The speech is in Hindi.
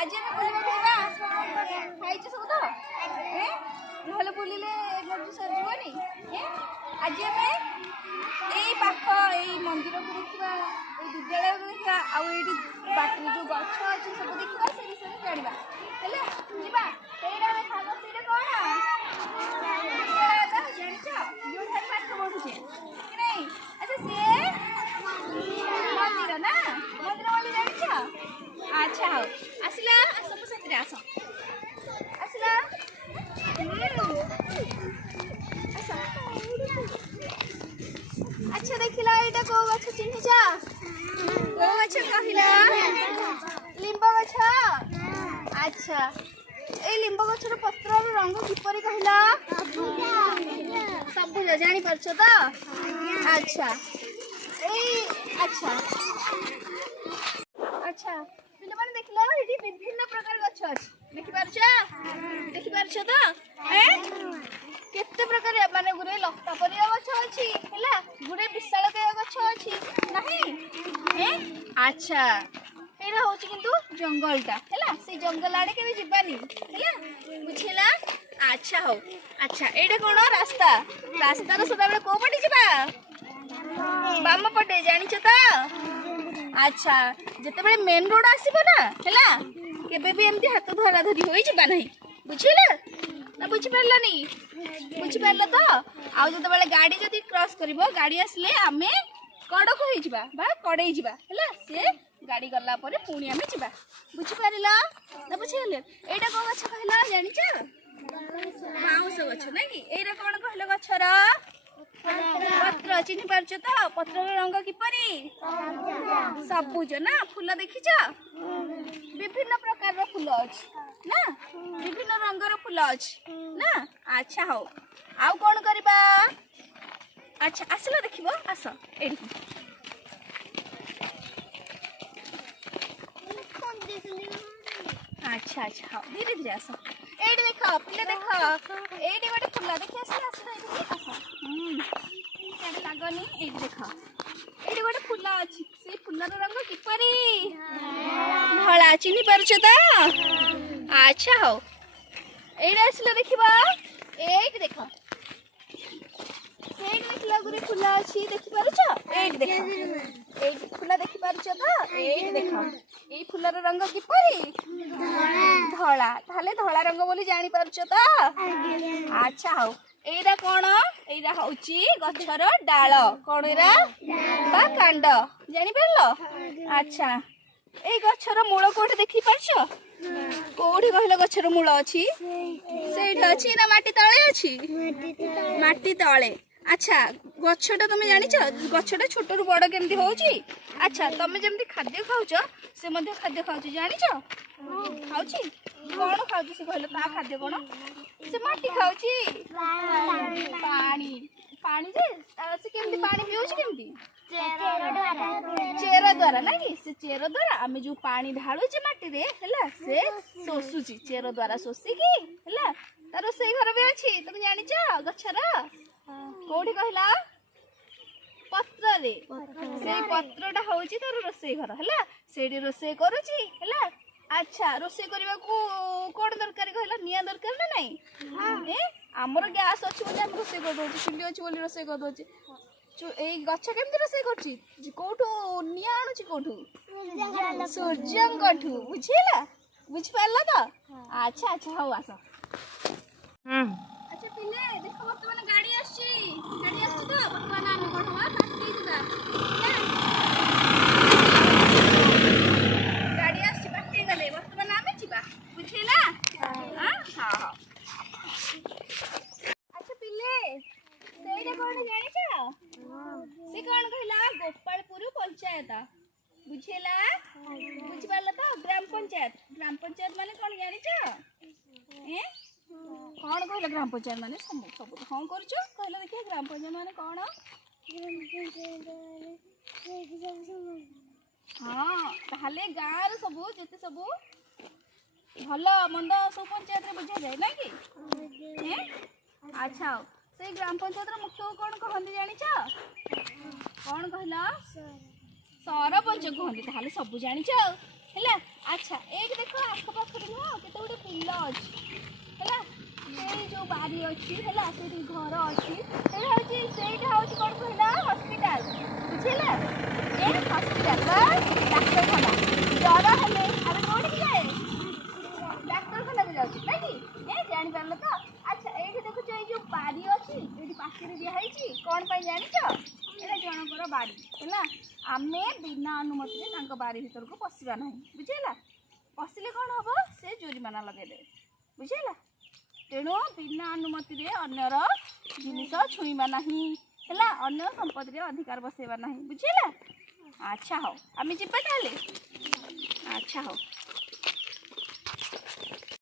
आज हम बुलिबा खाइछ सब तो भले बुलिले एनर्जी सरजीवनी आज हम एई पाख एई मंदिर को देखा एई विद्यालय को देखा आ एई बाटरी जो गछ अछि सब देखा से विषय जानिबा हेले जिबा एइडा देखा सीडे कोन विद्यालय जानिछ जो ठार पाठ पढुछे कि नहीं अच्छा से मंदिर ना मंदिर वाली जानिछ अच्छा हो आसिला सब साथी आस आसिला अच्छा देखिला एटा को गछ चिन्हि जा को गछ कहिला लिंब गछ अच्छा ए लिंब गछर पत्र रंग किपरि कहिला सबुज जानि परछ त अच्छा ए अच्छा अच्छा पिले माने देखिला एठी विभिन्न प्रकार गछ अछि देखि परछ त केते प्रकार माने गुरे लता परिया गछ अछि हैला गुरे विशाल काय गछ अछि नाही अच्छा एरा होछि किंतु जंगलटा हैला से जंगल आडे केबे जिबानी हैला बुझिला अच्छा हो अच्छा एडा कोन रास्ता रास्ता रो सदा बेले को पटी जिबा बाम पटे जानिछ त अच्छा जते बेले मेन रोड आसीबो ना हैला केबे भी एमती हाथ धरा धरी होई जिबा नाही बुझिला ना बुझी परलानी बुझी परला तो आ जते बेले गाड़ी जदी क्रॉस करबो गाड़ी आसले आमे कड़क होई जिबा बा कड़ेई जिबा हैला से गाड़ी गल्ला परे पुणी आमे जिबा बुझी परला ना बुझिले एटा को गछ कहला जानिछ बाउंस गछ नै कि एरा कोन कहले गछर पत्र चिन्हि पारछ त पत्र रंग किपरि सबुज ना फूल देखिछ विभिन्न प्रकार रो फूल अछि ना विभिन्न रंगर फूल अछि ना अच्छा हो आउ कोन करबा अच्छा आसला देखिबो आस एडी अच्छा अच्छा हाँ धीरे धीरे आस एडी देख पिले देख एडी गोटे फूल देखि आसला आस एडी लागनी एडी देख एडी गोटे फूल अछि से फूलर रंग किपरि धला चिन्हि परछ त अच्छा हो एडी आसला देखिबा एडी देख सेड देखला गुरे फूल अछि देखि परछ एडी देख एडी फूल देखि परछ त एडी देख एई फूलर रंग किपरि धला ताले धला रंग बोली जानि परछ त अच्छा हो एरा कोन एरा होची गछर डाळ कोन एरा बा कांड जानि परलो अच्छा एई गछर मूल कोठी देखि परछ कोठी कहले गछर मूल अछि सेठ अछि ना माटी तळे अछि माटी तळे अच्छा गछटा तुम जानिछ गछटा छोट रु बड़ केमती होउची अच्छा तुम जेमती खाद्य खाउछ से मध्ये खाद्य खाउछ जानिछ खाउची कोन खाउची से कहले ता खाद्य कोन से माटी खाउची पानी पानी जे से केमती पानी पिउची केमती चेर द्वारा ना कि से चेर द्वारा आमे जो पानी ढाळुची माटी रे हैला से सोसुची चेर द्वारा सोसी की हैला तारो सेई घर बे अछि तुम जानिछ गछर कोठी कहला पत्र रे से पत्रटा होउची तार रोसई घर हैला सेडी रोसई करूची हैला अच्छा रोसई करबा को कोड दरकार कहला निया दरकार ना नहीं हमर गैस अछि बोले हम रोसई कर दोची चुली अछि बोली रोसई कर दोची ए गछ केमती रोसई करची कोठो निया आणुची कोठो सूर्यंकठू बुझिला बुझ पारला तो अच्छा अच्छा हो आस अच्छा पिले देखो वर्तमान गाड़ी आछी तो वर्तमान आमे कोन हवा पाटी दिबा गाड़ी आछी पाटी गले वर्तमान आमे जिबा बुझिला हां हां अच्छा पिले सेइडा कोन जानिछ से कोन कहला गोपालपुर पंचायत बुझिला बुझ पारला तो ग्राम पंचायत माने कोन जानिछ कौन कहला ग्राम पंचायत माने सब हाँ कर कहला देखिए ग्राम पंचायत माने कौन हाँ ताहले गाँव सब जिते सब भल मंद सब पंचायत रे बुझा जाए ना कि अच्छा से ग्राम पंचायत मुख्य कौन कहते जानिछ कौन कहला सरपंच कहते ताहले सब जानिछ हैला। अच्छा एक देख आख पाखरे नुह केते गुटे बिल अछि हैला से जो बारी अछि हैला से घर अछि हैला होची सेटा होची कोन कहला हॉस्पिटल बुझिला ए हॉस्पिटल डॉक्टर खाना जरा हेले अरे कोठी जाए डॉक्टर खाना के जाउची नाकी ए जानि परल तो। अच्छा एठी देखुछ ए जो बारी अछि एठी पाखरे दिया हैची कोन पय जानिछ एटा जनकर बारी हैला आमे बिना अनुमति रे तांको बारी भीतर को पसिबा नाही बुझिला पसिले कोन हबो से जुर्माना लगेबे बुझिला तेणु बिना अनुमति रे अन्यर जिनिस छुईबा नाही हैला अन्य संपत्ति रे अधिकार बसेबा नाही बुझिला। अच्छा हो आमे जिपा ताले अच्छा हो।